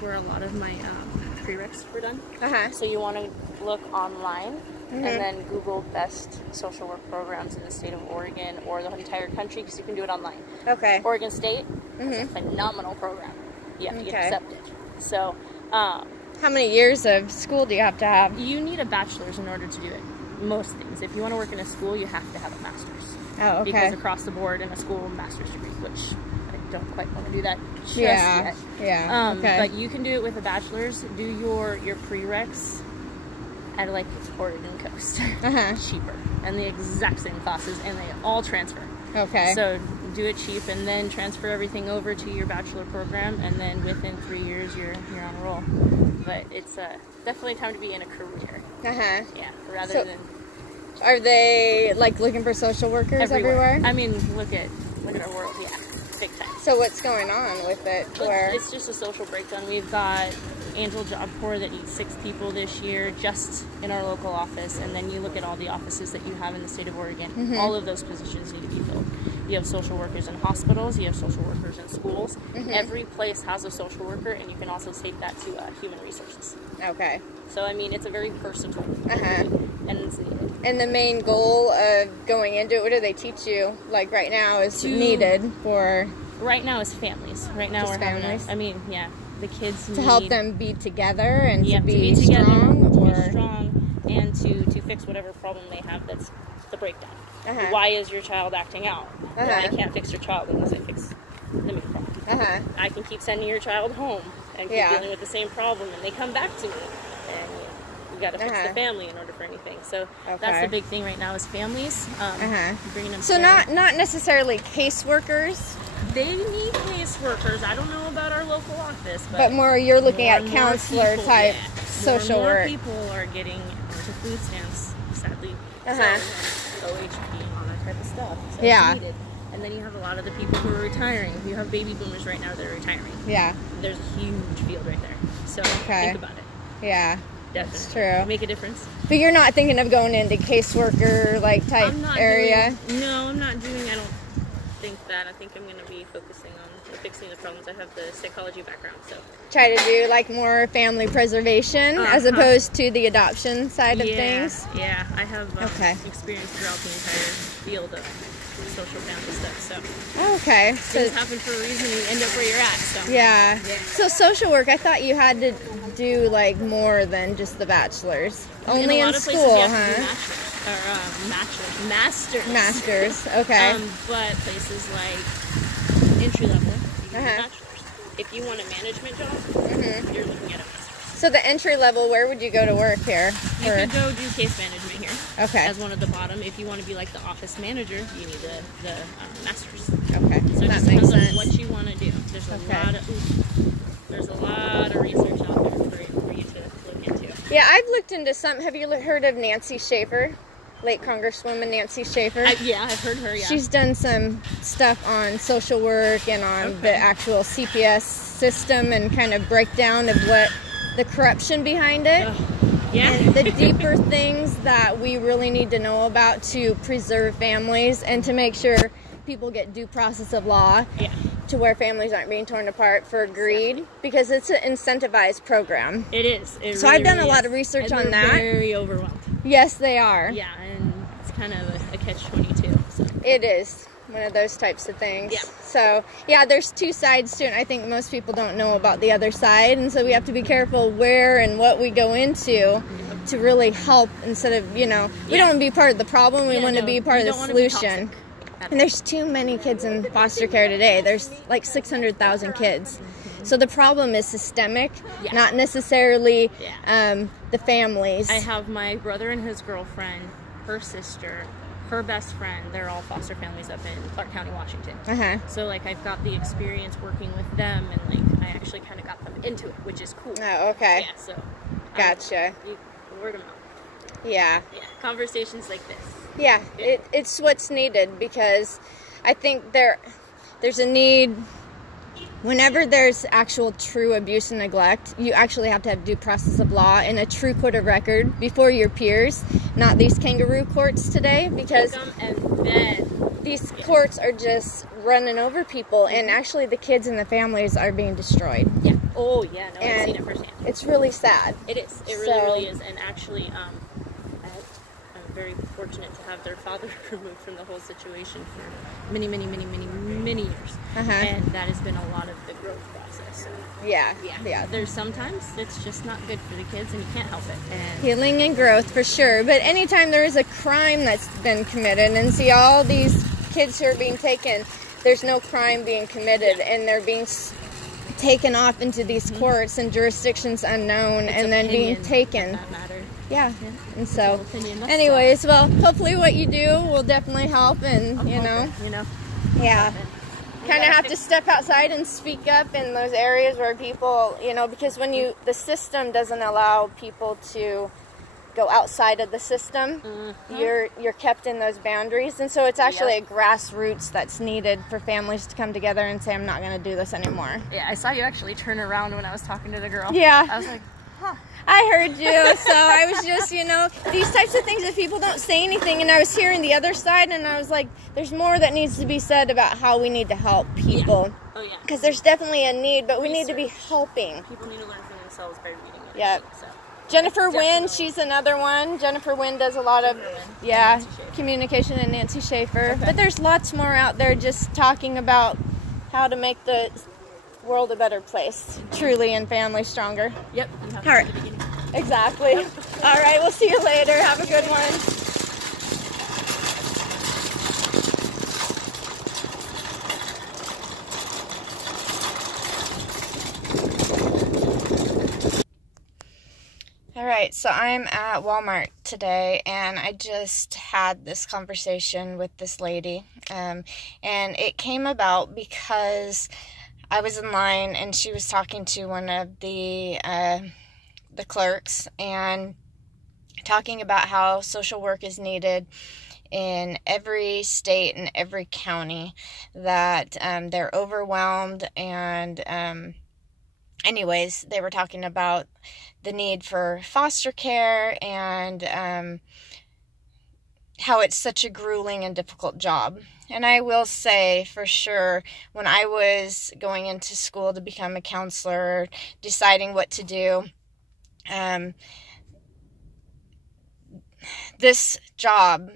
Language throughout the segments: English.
That's where a lot of my prereqs were done. Uh-huh. So you want to look online and then Google best social work programs in the state of Oregon or the entire country, because you can do it online. Okay. Oregon State has a phenomenal program. You have to get accepted. So, how many years of school do you have to have? You need a bachelor's in order to do it. Most things. If you want to work in a school, you have to have a master's. Oh, okay. Because across the board in a school, master's degree, which I don't quite want to do that just yet. Yeah. Okay. But you can do it with a bachelor's. Do your prereqs at like Oregon coast. Cheaper. And the exact same classes, and they all transfer. Okay. So do it cheap and then transfer everything over to your bachelor program, and then within 3 years you're on a roll. But it's definitely time to be in a career. Yeah, rather than... Are they like looking for social workers everywhere? I mean, look at our world. Yeah, big time. So what's going on with it? It's just a social breakdown. We've got Angel Job Corps that needs 6 people this year just in our local office, and then you look at all the offices that you have in the state of Oregon. All of those positions need to be filled. You have social workers in hospitals, you have social workers in schools. Every place has a social worker, and you can also take that to human resources. Okay. So, I mean, it's a very versatile and it's needed. And the main goal of going into it, what do they teach you? Like right now is needed for... Right now is families. Right now we're families. The kids to help them be together and to be strong, to be strong, and to fix whatever problem they have that's the breakdown. Why is your child acting out? Well, I can't fix your child unless I fix the main problem. I can keep sending your child home and keep dealing with the same problem, and they come back to me, and you got to fix the family in order for anything. So that's the big thing right now is families. Bringing them. So not necessarily caseworkers. They need caseworkers. I don't know about our local office, but more you're looking at counselor type social work. More people are getting onto food stamps, sadly. So, OHP and all that type of stuff. So it's needed. And then you have a lot of the people who are retiring. You have baby boomers right now that are retiring. Yeah. There's a huge field right there. So think about it. Yeah. Definitely. That's true. Make a difference. But you're not thinking of going into caseworker like type area? No, I'm not doing. I don't think that. I think I'm going to be focusing on fixing the problems. I have the psychology background, so try to do like more family preservation as opposed to the adoption side of things. Yeah, I have experience throughout the entire field of social family stuff. So things happen for a reason. You end up where you're at. So So social work, I thought you had to do like more than just the bachelor's. Only in school, Masters. Okay. But places like entry level, you can do bachelor's. If you want a management job, you're looking at a master's. So the entry level, where would you go to work here? You could go do case management here. Okay. As one at the bottom. If you want to be like the office manager, you need the master's. Okay. So it just depends on what you want to do. There's a lot of research out there for you to look into. Yeah, I've looked into some. Have you heard of Nancy Schaefer? Late Congresswoman Nancy Schaefer. I've heard her, She's done some stuff on social work and on the actual CPS system and kind of breakdown of what the corruption behind it. And the deeper things that we really need to know about to preserve families and to make sure people get due process of law to where families aren't being torn apart for greed, because it's an incentivized program. It is. So I've done a lot of research on that. Very overwhelmed. Yes, they are. Yeah, and it's kind of a catch-22. So. It is one of those types of things. Yeah. So, yeah, there's two sides to it. I think most people don't know about the other side, and so we have to be careful where and what we go into to really help instead of, we don't want to be part of the problem. We want to be part of the solution. And there's too many kids in foster care today. There's like 600,000 kids. So the problem is systemic, not necessarily the families. I have my brother and his girlfriend, her sister, her best friend. They're all foster families up in Clark County, Washington. So like I've got the experience working with them, and like I actually kind of got them into it, which is cool. Oh, okay. Yeah, so. Gotcha. Word of mouth. Yeah. Conversations like this. Yeah, it's what's needed, because I think there's a need. Whenever there's actual true abuse and neglect, you actually have to have due process of law and a true court of record before your peers, not these kangaroo courts today, because these courts are just running over people, and actually the kids and the families are being destroyed. Yeah, Oh, yeah, no, I've seen it firsthand. It's really sad. It is. It really, really is. And actually, I'm very fortunate to have their father removed from the whole situation for many, many, many, many, many years. And that has been a lot of the growth process. So, yeah. There's sometimes it's just not good for the kids, and you can't help it. And healing and growth for sure. But anytime there is a crime that's been committed, and see all these kids who are being taken, there's no crime being committed, and they're being taken off into these courts and jurisdictions unknown, and then being taken. That matter. Yeah. And so, anyways, well, hopefully what you do will definitely help, and you know, yeah. Kind of have to step outside and speak up in those areas where people, you know, because when the system doesn't allow people to go outside of the system, you're kept in those boundaries, and so it's actually a grassroots that's needed for families to come together and say, I'm not going to do this anymore. Yeah, I saw you actually turn around when I was talking to the girl. Yeah. I was like, huh. I heard you, so I was just, you know, these types of things, if people don't say anything, and I was hearing the other side, and I was like, there's more that needs to be said about how we need to help people. Yeah. Oh, yeah. Because there's definitely a need, but we need to be helping. People need to learn for themselves by reading it. Yeah. So. Jennifer Wynn, she's another one. Jennifer Wynn does a lot of, communication, and Nancy Schaefer. Okay. But there's lots more out there just talking about how to make the world a better place, truly, and family stronger. Yep. All right. Exactly. Yep. All right, we'll see you later. Have a good one. All right, so I'm at Walmart today, and I just had this conversation with this lady, and it came about because I was in line, and she was talking to one of the clerks, and talking about how social work is needed in every state and every county, that they're overwhelmed, and anyways, they were talking about the need for foster care, and how it's such a grueling and difficult job. And I will say for sure, when I was going into school to become a counselor, deciding what to do, this job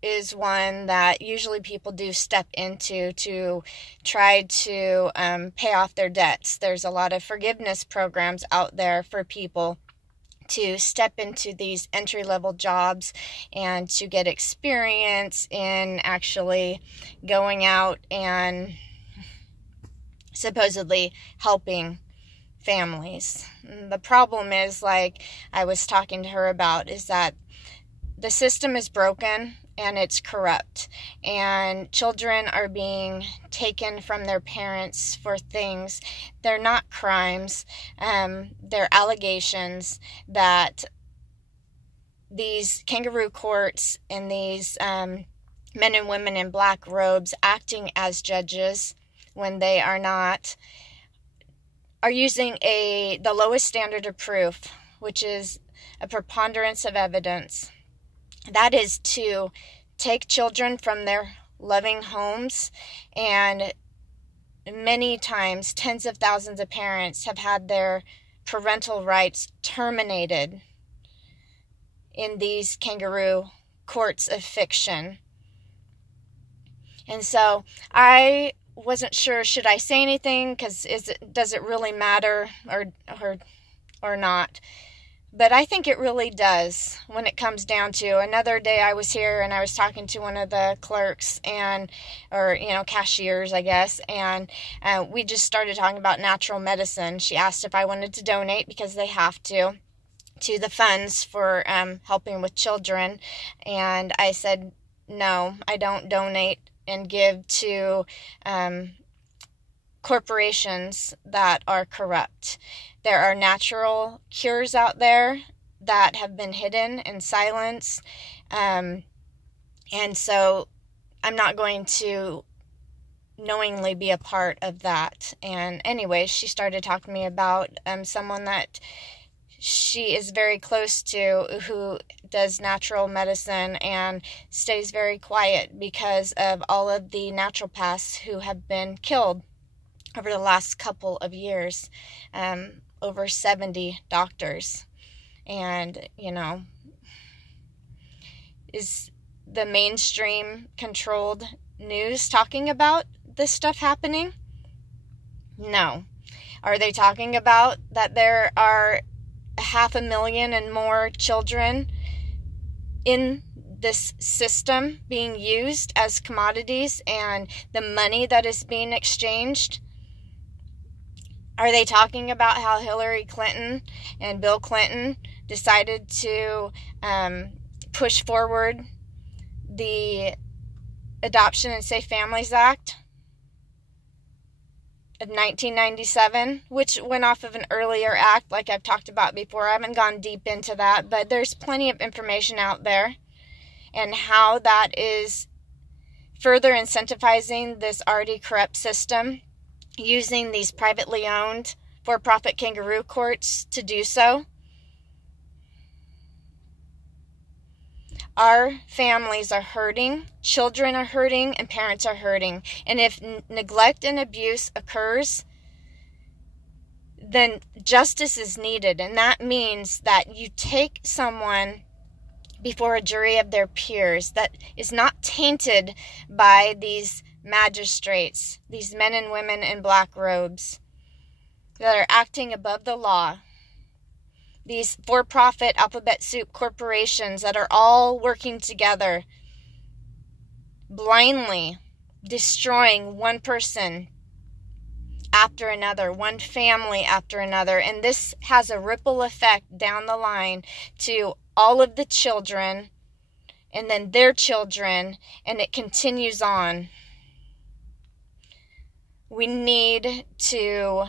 is one that usually people do step into to try to pay off their debts. There's a lot of forgiveness programs out there for people to step into these entry-level jobs and to get experience in actually going out and supposedly helping families. The problem is, like I was talking to her about, is that the system is broken and it's corrupt, and children are being taken from their parents for things. They're not crimes. They're allegations that these kangaroo courts and these men and women in black robes acting as judges when they are not, are using the lowest standard of proof, which is a preponderance of evidence. That is to take children from their loving homes, and many times tens of thousands of parents have had their parental rights terminated in these kangaroo courts of fiction. And so I wasn't sure, should I say anything, because does it really matter or not? But I think it really does when it comes down to, another day I was here and I was talking to one of the clerks or cashiers, I guess, and we just started talking about natural medicine. She asked if I wanted to donate, because they have to the funds for helping with children. And I said, no, I don't donate and give to corporations that are corrupt. There are natural cures out there that have been hidden and silenced. And so I'm not going to knowingly be a part of that. And anyway, she started talking to me about someone that she is very close to, who does natural medicine and stays very quiet because of all of the naturopaths who have been killed over the last couple of years, over 70 doctors. And, is the mainstream controlled news talking about this stuff happening? No. Are they talking about that there are 500,000 and more children in this system being used as commodities and the money that is being exchanged? Are they talking about how Hillary Clinton and Bill Clinton decided to push forward the Adoption and Safe Families Act of 1997, which went off of an earlier act, like I've talked about before? I haven't gone deep into that, but there's plenty of information out there, and how that is further incentivizing this already corrupt system, using these privately owned for-profit kangaroo courts to do so. Our families are hurting, children are hurting, and parents are hurting. And if neglect and abuse occurs, then justice is needed. And that means that you take someone before a jury of their peers that is not tainted by these magistrates, these men and women in black robes that are acting above the law. These for-profit alphabet soup corporations that are all working together, blindly destroying one person after another, one family after another. And this has a ripple effect down the line to all of the children, and then their children, and it continues on. We need to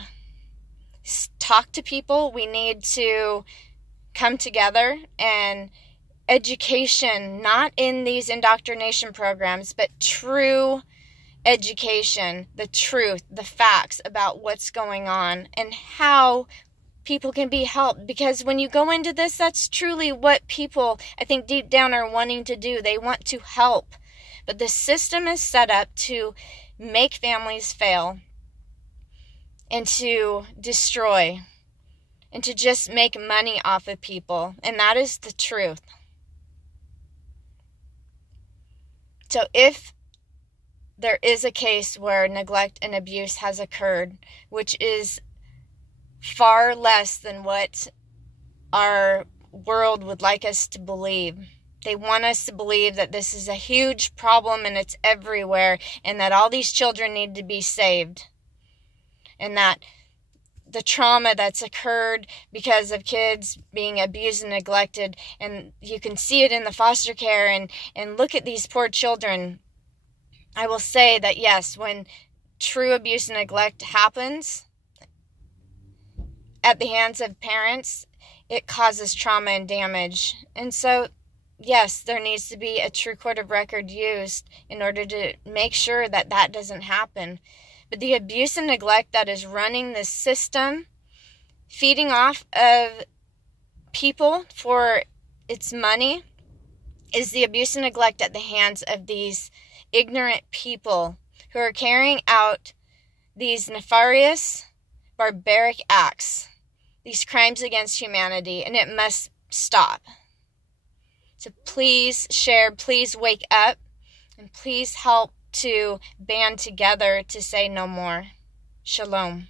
talk to people. We need to come together, and education, not in these indoctrination programs, but true education, the truth, the facts about what's going on and how people can be helped. Because when you go into this, that's truly what people, I think, deep down are wanting to do. They want to help. But the system is set up to make families fail, and to destroy, and to just make money off of people. And that is the truth. So if there is a case where neglect and abuse has occurred, which is far less than what our world would like us to believe. They want us to believe that this is a huge problem and it's everywhere, and that all these children need to be saved. And that the trauma that's occurred because of kids being abused and neglected, and you can see it in the foster care, and look at these poor children. I will say that yes, when true abuse and neglect happens at the hands of parents, it causes trauma and damage. And so, yes, there needs to be a true court of record used in order to make sure that that doesn't happen. But the abuse and neglect that is running this system, feeding off of people for its money, is the abuse and neglect at the hands of these ignorant people who are carrying out these nefarious, barbaric acts, these crimes against humanity, and it must stop. So please share, please wake up, and please help to band together to say no more. Shalom.